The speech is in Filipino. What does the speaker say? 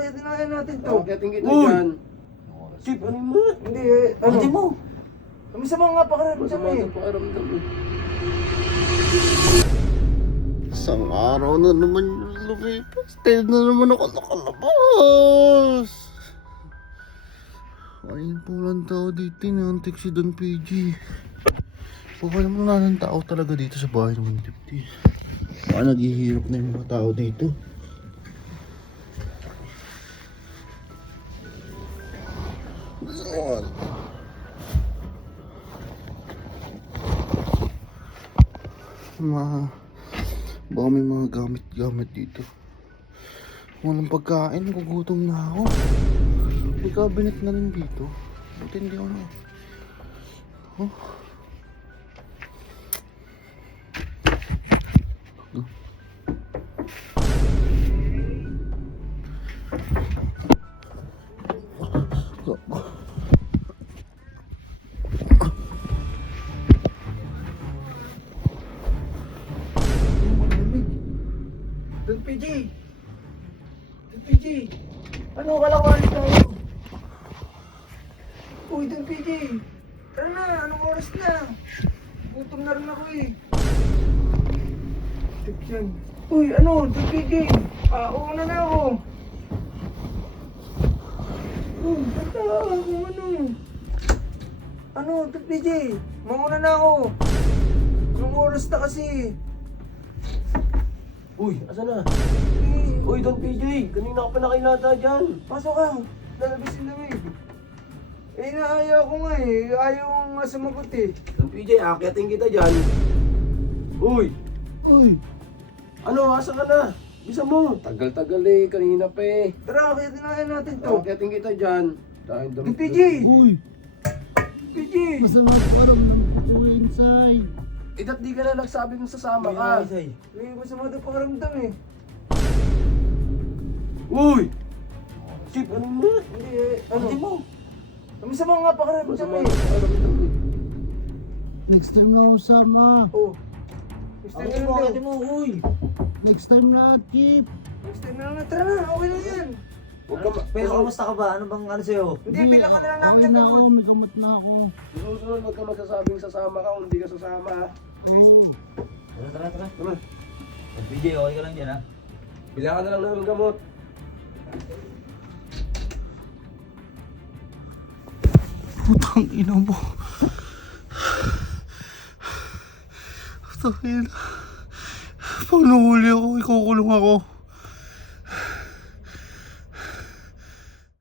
akitin na kaya natin to. Akitin kita dyan. Chip, ano mo? Hindi ano? Hindi mo. Masama nga pakiramdam Masama eh. sa pakiramdam eh. Isang araw na naman yung lumipas. Tayo na naman ako nakalabas. Ayun po lang tao dito. Nantik si Don PG. Baka naman wala ng tao talaga dito sa bahay ng 150. Baka naghihirap na yung mga tao dito. Ayan. Baka may mga gamit-gamit dito. Walang pagkain, gugutom na ako. May cabinet na rin dito. Buti hindi ako na. Oh. Don PG! Don PG! Ano kalawan tayo? Uy, Don PG! Tara na, anong oras na? Gutom na rin ako eh. Tikyan. Uy, ano, Don PG? Una na ako. Basta kung ano. Ano, Don PG? Mauna na ako. Anong oras na kasi? Uy, asa na? Eh, Uy, Don PJ, kanina ka pa nakilata dyan. pasok ka. Lalabisin na eh. Inaaya ko nga eh. Ayaw nga sumagot eh. Don PJ, akitin kita dyan. Uy! Uy! Ano, asa ka na? Bisa mo. Tagal-tagal eh, kanina pa eh. Tara, akitin na kaya natin to. Akitin kita dyan. Dahil Don PJ! Uy! PJ! Masama parang ko inside. Eh, dapat di ka na nagsabing sasama ka. May masama daw pakiramdam eh. Uy! Chip, ano mo? Hindi ano? Hindi mo. Masama nga pakiramdam Masama eh. sa pakiramdam eh. Next time na ako sama. Oh. Next time Hindi na mo, lang hindi daw. mo, uy. Next time na, Chip. Next time na lang. Tara na, okay lang yan. Huwag ka Pero kamusta ka ba? Ano bang ano sa'yo? Hindi, bilang ka na lang namin Okay ng na ako, gamot. may gamot na ako. Susunod, huwag ka magsasabing sasama ka kung hindi ka sasama ha. Oo. Tara. Tama. PJ, okay ka lang dyan ha? Bilangan ka na lang namin gamot. Putang ina mo. Putang ina. Pag nahuli ako, ikukulong ako.